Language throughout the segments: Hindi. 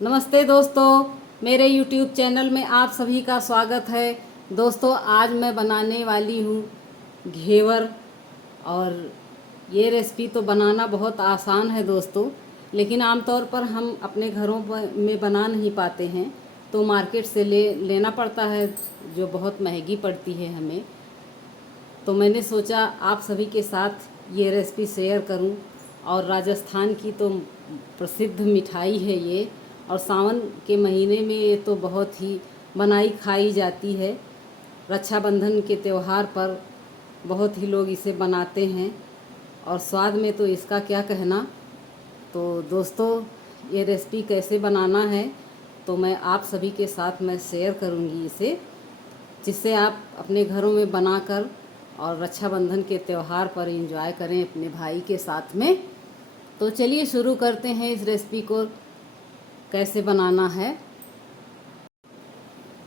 नमस्ते दोस्तों, मेरे YouTube चैनल में आप सभी का स्वागत है। दोस्तों, आज मैं बनाने वाली हूँ घेवर। और ये रेसिपी तो बनाना बहुत आसान है दोस्तों, लेकिन आमतौर पर हम अपने घरों में बना नहीं पाते हैं, तो मार्केट से लेना पड़ता है, जो बहुत महंगी पड़ती है हमें। तो मैंने सोचा आप सभी के साथ ये रेसिपी शेयर करूं। और राजस्थान की तो प्रसिद्ध मिठाई है ये, और सावन के महीने में ये तो बहुत ही बनाई खाई जाती है। रक्षाबंधन के त्यौहार पर बहुत ही लोग इसे बनाते हैं, और स्वाद में तो इसका क्या कहना। तो दोस्तों, ये रेसिपी कैसे बनाना है तो मैं आप सभी के साथ मैं शेयर करूंगी इसे, जिससे आप अपने घरों में बनाकर और रक्षाबंधन के त्यौहार पर एंजॉय करें अपने भाई के साथ में। तो चलिए शुरू करते हैं इस रेसिपी को कैसे बनाना है।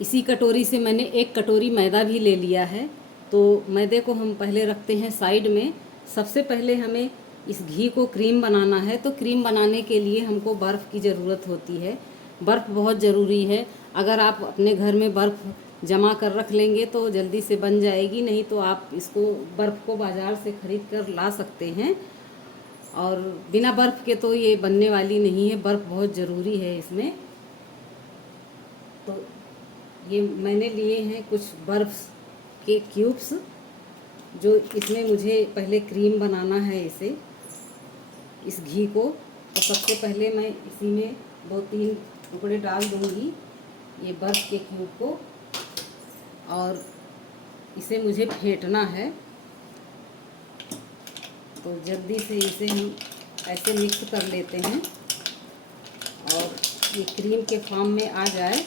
इसी कटोरी से मैंने 1 कटोरी मैदा भी ले लिया है। तो मैदे को हम पहले रखते हैं साइड में। सबसे पहले हमें इस घी को क्रीम बनाना है। तो क्रीम बनाने के लिए हमको बर्फ़ की ज़रूरत होती है। बर्फ़ बहुत ज़रूरी है। अगर आप अपने घर में बर्फ़ जमा कर रख लेंगे तो जल्दी से बन जाएगी, नहीं तो आप इसको बर्फ़ को बाज़ार से ख़रीद कर ला सकते हैं। और बिना बर्फ़ के तो ये बनने वाली नहीं है, बर्फ़ बहुत ज़रूरी है इसमें। तो ये मैंने लिए हैं कुछ बर्फ़ के क्यूब्स, जो इसमें मुझे पहले क्रीम बनाना है इसे, इस घी को। तो सबसे पहले मैं इसी में 2-3 टुकड़े डाल दूंगी ये बर्फ़ के क्यूब को, और इसे मुझे फेंटना है। तो जल्दी से इसे हम ऐसे मिक्स कर लेते हैं और ये क्रीम के फॉर्म में आ जाए,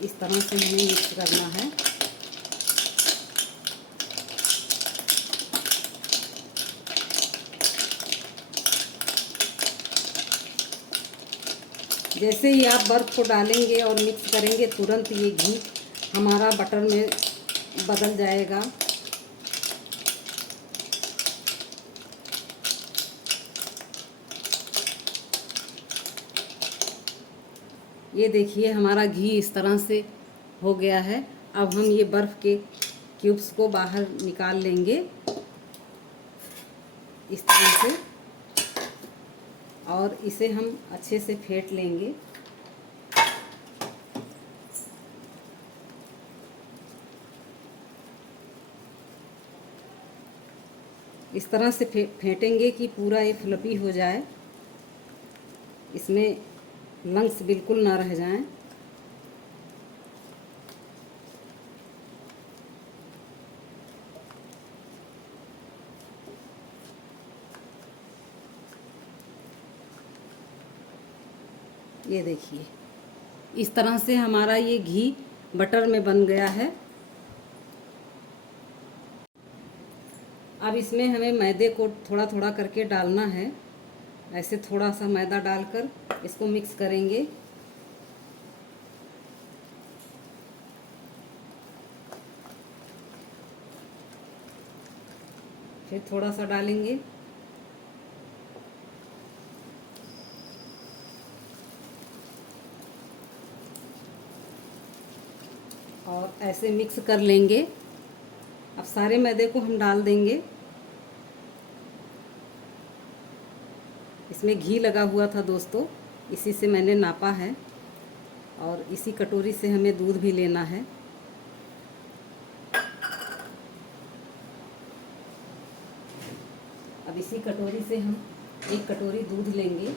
इस तरह से हमें मिक्स करना है। जैसे ही आप बर्फ़ को डालेंगे और मिक्स करेंगे, तुरंत ये घी हमारा बटर में बदल जाएगा। ये देखिए, हमारा घी इस तरह से हो गया है। अब हम ये बर्फ़ के क्यूब्स को बाहर निकाल लेंगे इस तरह से, और इसे हम अच्छे से फेंट लेंगे। इस तरह से फेंटेंगे कि पूरा ये फ्लफी हो जाए, इसमें लंग्स बिल्कुल ना रह जाएं। ये देखिए, इस तरह से हमारा ये घी बटर में बन गया है। अब इसमें हमें मैदे को थोड़ा थोड़ा करके डालना है। ऐसे थोड़ा सा मैदा डालकर इसको मिक्स करेंगे। फिर थोड़ा सा डालेंगे, और ऐसे मिक्स कर लेंगे। अब सारे मैदे को हम डाल देंगे। इसमें घी लगा हुआ था दोस्तों, इसी से मैंने नापा है, और इसी कटोरी से हमें दूध भी लेना है। अब इसी कटोरी से हम 1 कटोरी दूध लेंगे।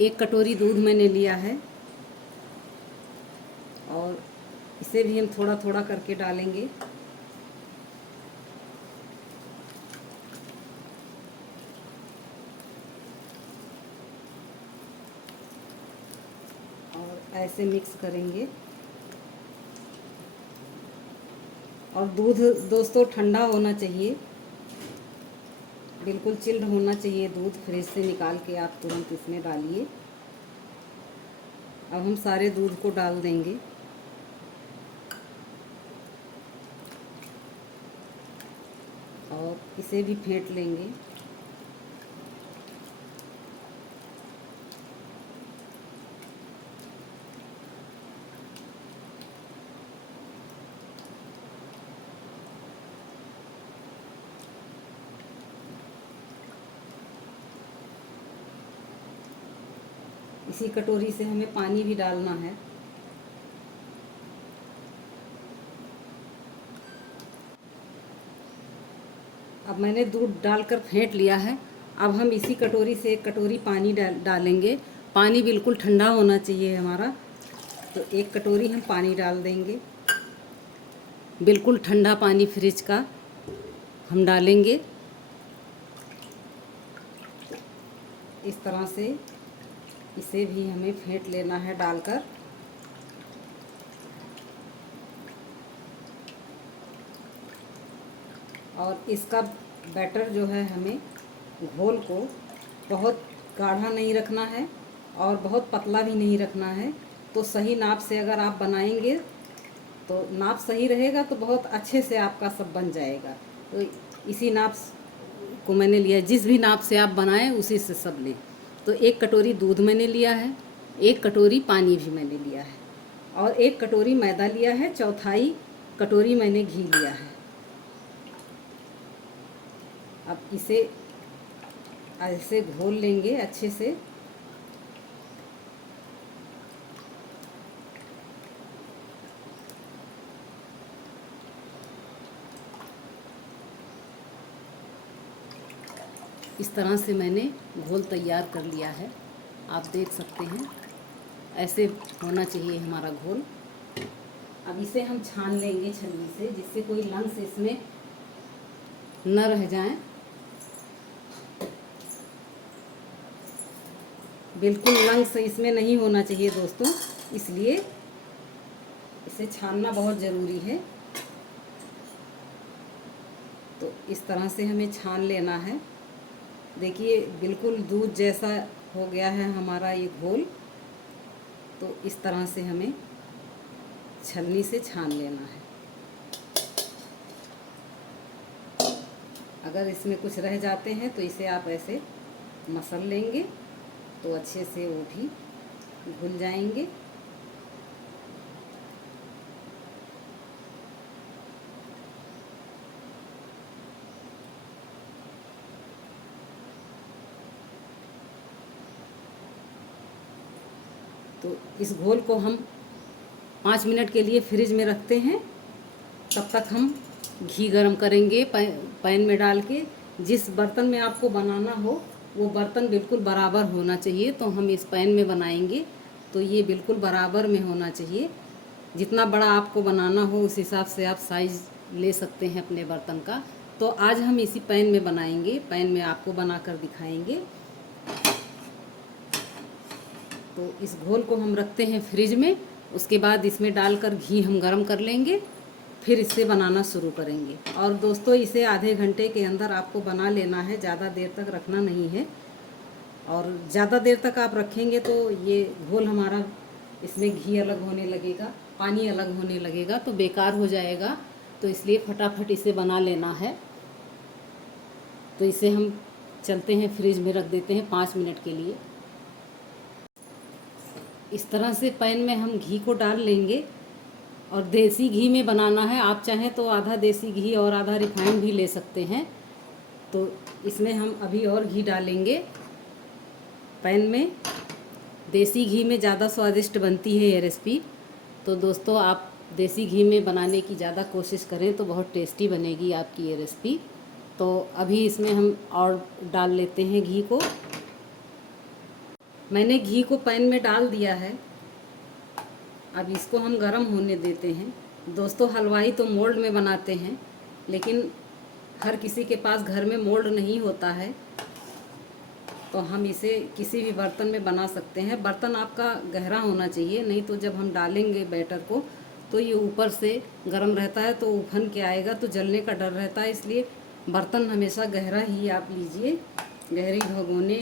एक कटोरी दूध मैंने लिया है, और इसे भी हम थोड़ा थोड़ा करके डालेंगे। और ऐसे मिक्स करेंगे। और दूध दोस्तों ठंडा होना चाहिए, बिल्कुल चिल्ड होना चाहिए दूध। फ्रिज से निकाल के आप तुरंत इसमें डालिए। अब हम सारे दूध को डाल देंगे। इसे भी फेंट लेंगे। इसी कटोरी से हमें पानी भी डालना है। अब मैंने दूध डालकर फेंट लिया है। अब हम इसी कटोरी से 1 कटोरी पानी डालेंगे। पानी बिल्कुल ठंडा होना चाहिए हमारा। तो 1 कटोरी हम पानी डाल देंगे। बिल्कुल ठंडा पानी फ्रिज का हम डालेंगे। इस तरह से इसे भी हमें फेंट लेना है डालकर। और इसका बैटर जो है, हमें घोल को बहुत गाढ़ा नहीं रखना है और बहुत पतला भी नहीं रखना है। तो सही नाप से अगर आप बनाएंगे तो नाप सही रहेगा तो बहुत अच्छे से आपका सब बन जाएगा। तो इसी नाप को मैंने लिया। जिस भी नाप से आप बनाएं उसी से सब लें। तो 1 कटोरी दूध मैंने लिया है, 1 कटोरी पानी भी मैंने लिया है और 1 कटोरी मैदा लिया है, 1/4 कटोरी मैंने घी लिया है। अब इसे ऐसे घोल लेंगे अच्छे से। इस तरह से मैंने घोल तैयार कर लिया है। आप देख सकते हैं ऐसे होना चाहिए हमारा घोल। अब इसे हम छान लेंगे छन्नी से, जिससे कोई लम्स इसमें न रह जाएं। बिल्कुल लम्स इसमें नहीं होना चाहिए दोस्तों, इसलिए इसे छानना बहुत ज़रूरी है। तो इस तरह से हमें छान लेना है। देखिए बिल्कुल दूध जैसा हो गया है हमारा ये घोल। तो इस तरह से हमें छलनी से छान लेना है। अगर इसमें कुछ रह जाते हैं तो इसे आप ऐसे मसल लेंगे तो अच्छे से वो भी घुल जाएंगे। तो इस घोल को हम 5 मिनट के लिए फ्रिज में रखते हैं। तब तक हम घी गरम करेंगे पैन में डाल के। जिस बर्तन में आपको बनाना हो वो बर्तन बिल्कुल बराबर होना चाहिए। तो हम इस पैन में बनाएंगे तो ये बिल्कुल बराबर में होना चाहिए। जितना बड़ा आपको बनाना हो उस हिसाब से आप साइज़ ले सकते हैं अपने बर्तन का। तो आज हम इसी पैन में बनाएंगे, पैन में आपको बनाकर दिखाएंगे। तो इस घोल को हम रखते हैं फ्रिज में। उसके बाद इसमें डालकर घी हम गरम कर लेंगे, फिर इससे बनाना शुरू करेंगे। और दोस्तों इसे आधे घंटे के अंदर आपको बना लेना है, ज़्यादा देर तक रखना नहीं है। और ज़्यादा देर तक आप रखेंगे तो ये घोल हमारा, इसमें घी अलग होने लगेगा, पानी अलग होने लगेगा, तो बेकार हो जाएगा। तो इसलिए फटाफट इसे बना लेना है। तो इसे हम चलते हैं फ्रिज में रख देते हैं 5 मिनट के लिए। इस तरह से पैन में हम घी को डाल लेंगे और देसी घी में बनाना है। आप चाहें तो आधा देसी घी और आधा रिफाइंड भी ले सकते हैं। तो इसमें हम अभी और घी डालेंगे पैन में। देसी घी में ज़्यादा स्वादिष्ट बनती है ये रेसिपी। तो दोस्तों आप देसी घी में बनाने की ज़्यादा कोशिश करें तो बहुत टेस्टी बनेगी आपकी ये रेसिपी। तो अभी इसमें हम और डाल लेते हैं घी को। मैंने घी को पैन में डाल दिया है। अब इसको हम गरम होने देते हैं। दोस्तों हलवाई तो मोल्ड में बनाते हैं, लेकिन हर किसी के पास घर में मोल्ड नहीं होता है। तो हम इसे किसी भी बर्तन में बना सकते हैं। बर्तन आपका गहरा होना चाहिए, नहीं तो जब हम डालेंगे बैटर को तो ये ऊपर से गर्म रहता है तो उफन के आएगा तो जलने का डर रहता है। इसलिए बर्तन हमेशा गहरा ही आप लीजिए, गहरी भगोने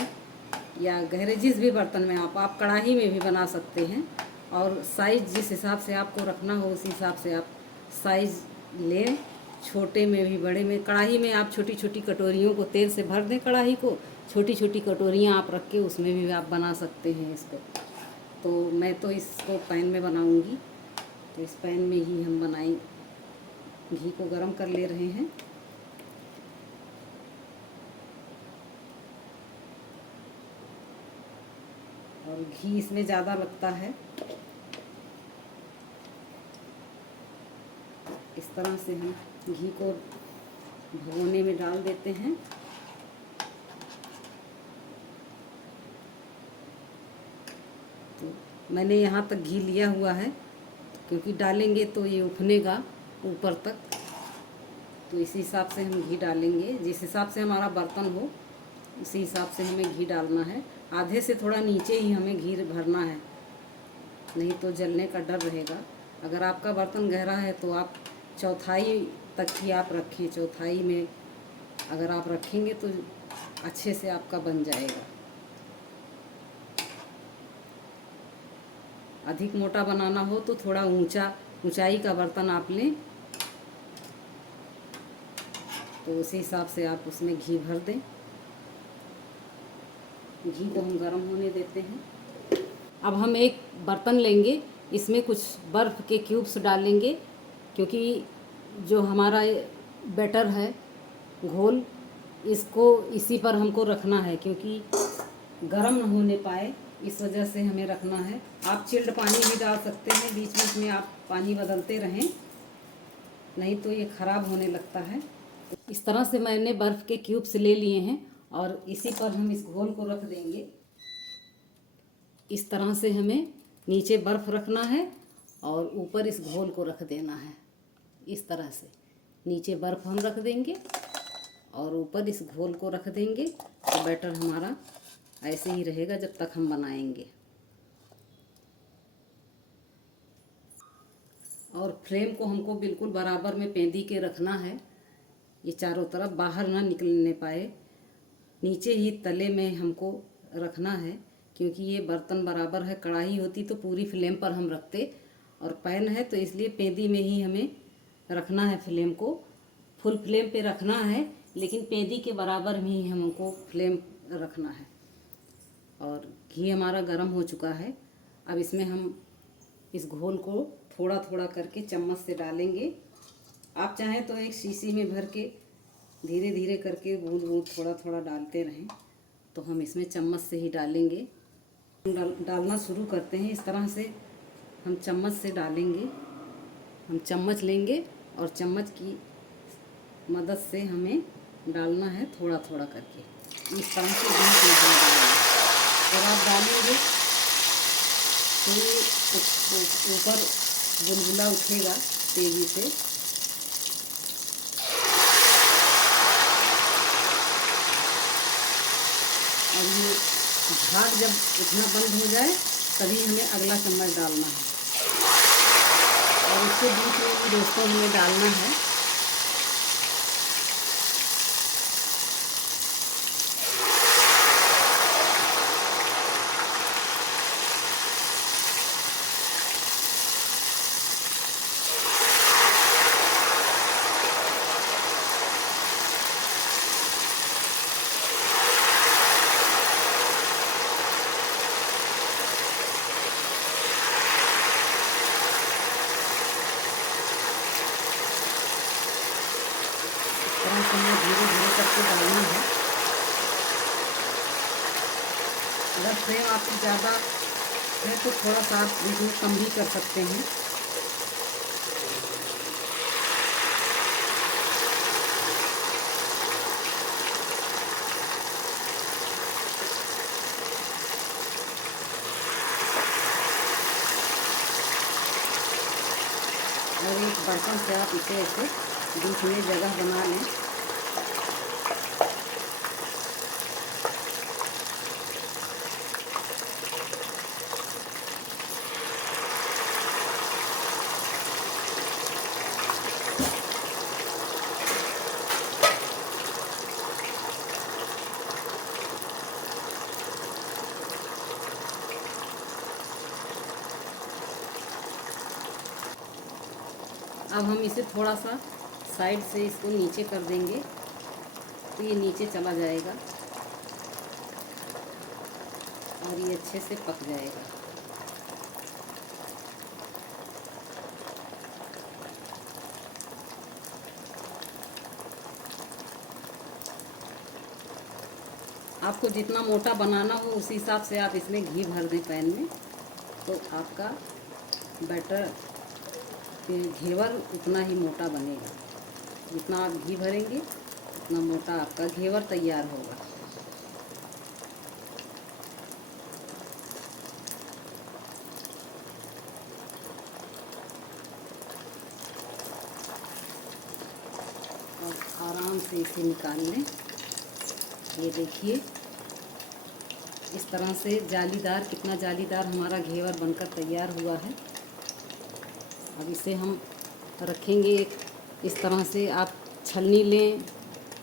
या गहरे जिस भी बर्तन में आप कढ़ाई में भी बना सकते हैं। और साइज़ जिस हिसाब से आपको रखना हो उस हिसाब से आप साइज़ लें छोटे में भी बड़े में, कढ़ाई में आप छोटी छोटी कटोरियों को तेल से भर दें, कढ़ाई को छोटी छोटी कटोरियाँ आप रख के उसमें भी आप बना सकते हैं इसको। तो मैं तो इसको पैन में बनाऊंगी, तो इस पैन में ही हम बनाएं। घी को गरम कर ले रहे हैं। और घी इसमें ज़्यादा लगता है। इस तरह से हम घी को भगोने में डाल देते हैं। तो मैंने यहाँ तक घी लिया हुआ है, क्योंकि डालेंगे तो ये उफनेगा ऊपर तक, तो इसी हिसाब से हम घी डालेंगे। जिस हिसाब से हमारा बर्तन हो उसी हिसाब से हमें घी डालना है। आधे से थोड़ा नीचे ही हमें घी भरना है, नहीं तो जलने का डर रहेगा। अगर आपका बर्तन गहरा है तो आप चौथाई तक ही आप रखें। चौथाई में अगर आप रखेंगे तो अच्छे से आपका बन जाएगा। अधिक मोटा बनाना हो तो थोड़ा ऊंचाई का बर्तन आप लें, तो उसी हिसाब से आप उसमें घी भर दें। घी को हम गर्म होने देते हैं। अब हम एक बर्तन लेंगे, इसमें कुछ बर्फ़ के क्यूब्स डालेंगे, क्योंकि जो हमारा बैटर है घोल, इसको इसी पर हमको रखना है, क्योंकि गर्म न होने पाए, इस वजह से हमें रखना है। आप चिल्ड पानी भी डाल सकते हैं, बीच बीच में आप पानी बदलते रहें, नहीं तो ये ख़राब होने लगता है। इस तरह से मैंने बर्फ़ के क्यूब्स ले लिए हैं और इसी पर हम इस घोल को रख देंगे। इस तरह से हमें नीचे बर्फ़ रखना है और ऊपर इस घोल को रख देना है। इस तरह से नीचे बर्फ़ हम रख देंगे और ऊपर इस घोल को रख देंगे, तो बैटर हमारा ऐसे ही रहेगा जब तक हम बनाएंगे। और फ्लेम को हमको बिल्कुल बराबर में पेंदी के रखना है, ये चारों तरफ बाहर ना निकलने पाए। नीचे ही तले में हमको रखना है, क्योंकि ये बर्तन बराबर है। कढ़ाई होती तो पूरी फ्लेम पर हम रखते, और पैन है तो इसलिए पेंदी में ही हमें रखना है। फ्लेम को फुल फ्लेम पे रखना है, लेकिन पेंदी के बराबर में ही हमको फ्लेम रखना है। और घी हमारा गर्म हो चुका है। अब इसमें हम इस घोल को थोड़ा थोड़ा करके चम्मच से डालेंगे। आप चाहें तो एक शीशी में भर के धीरे धीरे करके बूंद बूंद थोड़ा थोड़ा डालते रहें, तो हम इसमें चम्मच से ही डालेंगे। डालना शुरू करते हैं। इस तरह से हम चम्मच से डालेंगे। हम चम्मच लेंगे और चम्मच की मदद से हमें डालना है थोड़ा थोड़ा करके। इस तरह से जब आप डालेंगे तो ऊपर बुलबुला उठेगा तेज़ी से। और ये झाग जब उठना बंद हो जाए तभी हमें अगला चम्मच डालना है, और उसके बीच में भी दोस्तों हमें डालना है। तरह से हमें धीरे धीरे करके डालना है। अगर फ्लेम आपकी ज़्यादा है तो थोड़ा सा आप बीच में कम भी कर सकते हैं। और एक बर्तन से आप इसे ऐसे बीच में जगह बना लें। अब हम इसे थोड़ा सा साइड से इसको नीचे कर देंगे तो ये नीचे चला जाएगा और ये अच्छे से पक जाएगा। आपको जितना मोटा बनाना हो उसी हिसाब से आप इसमें घी भर दें पैन में, तो आपका बैटर घेवर उतना ही मोटा बनेगा। जितना आप घी भरेंगे उतना मोटा आपका घेवर तैयार होगा। और आराम से इसे निकाल लें। ये देखिए इस तरह से जालीदार, कितना जालीदार हमारा घेवर बनकर तैयार हुआ है। अब इसे हम रखेंगे इस तरह से। आप छलनी लें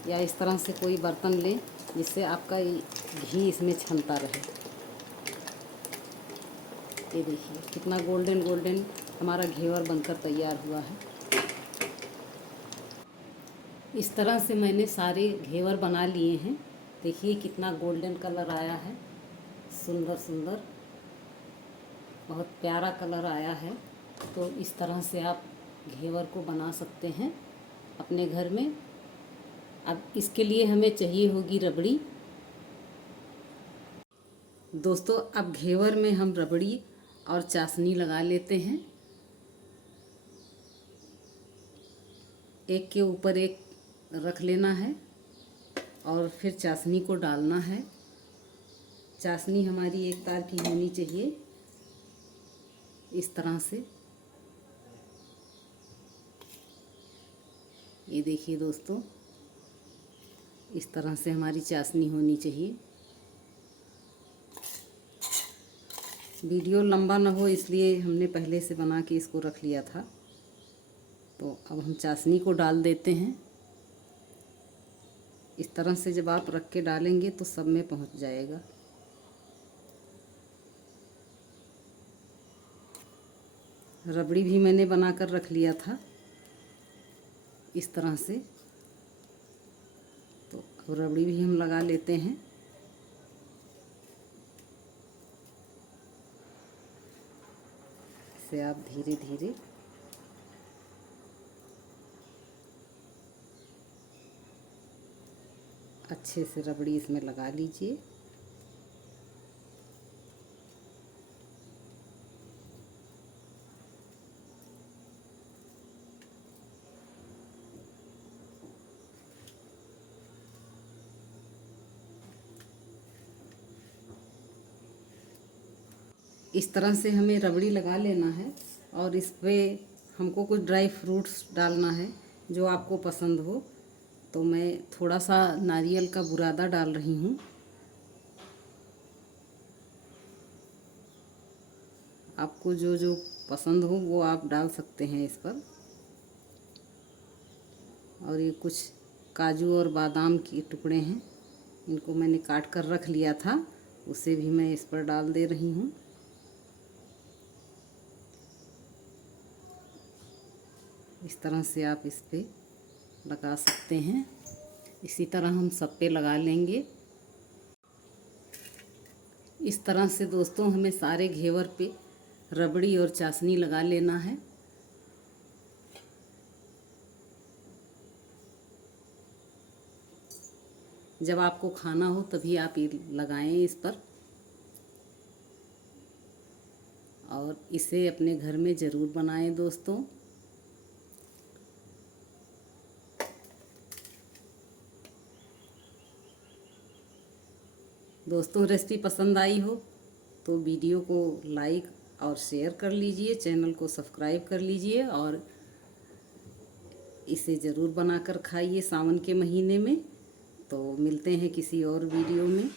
या इस तरह से कोई बर्तन लें जिससे आपका घी इसमें छनता रहे। ये देखिए कितना गोल्डन गोल्डन हमारा घेवर बनकर तैयार हुआ है। इस तरह से मैंने सारे घेवर बना लिए हैं। देखिए कितना गोल्डन कलर आया है, सुंदर सुंदर, बहुत प्यारा कलर आया है। तो इस तरह से आप घेवर को बना सकते हैं अपने घर में। अब इसके लिए हमें चाहिए होगी रबड़ी। दोस्तों अब घेवर में हम रबड़ी और चाशनी लगा लेते हैं। एक के ऊपर एक रख लेना है और फिर चाशनी को डालना है। चाशनी हमारी एक तार की होनी चाहिए, इस तरह से। ये देखिए दोस्तों, इस तरह से हमारी चाशनी होनी चाहिए। वीडियो लंबा ना हो इसलिए हमने पहले से बना के इसको रख लिया था। तो अब हम चाशनी को डाल देते हैं। इस तरह से जब आप रख के डालेंगे तो सब में पहुंच जाएगा। रबड़ी भी मैंने बनाकर रख लिया था इस तरह से। तो अब रबड़ी भी हम लगा लेते हैं। इसे आप धीरे धीरे अच्छे से रबड़ी इसमें लगा लीजिए। इस तरह से हमें रबड़ी लगा लेना है और इस पे हमको कुछ ड्राई फ्रूट्स डालना है जो आपको पसंद हो। तो मैं थोड़ा सा नारियल का बुरादा डाल रही हूँ। आपको जो जो पसंद हो वो आप डाल सकते हैं इस पर। और ये कुछ काजू और बादाम के टुकड़े हैं, इनको मैंने काट कर रख लिया था, उसे भी मैं इस पर डाल दे रही हूँ। इस तरह से आप इस पे लगा सकते हैं। इसी तरह हम सब पे लगा लेंगे। इस तरह से दोस्तों हमें सारे घेवर पे रबड़ी और चाशनी लगा लेना है। जब आपको खाना हो तभी आप ये लगाएं इस पर, और इसे अपने घर में ज़रूर बनाएं दोस्तों। दोस्तों रेसिपी पसंद आई हो तो वीडियो को लाइक और शेयर कर लीजिए, चैनल को सब्सक्राइब कर लीजिए और इसे ज़रूर बनाकर खाइए सावन के महीने में। तो मिलते हैं किसी और वीडियो में।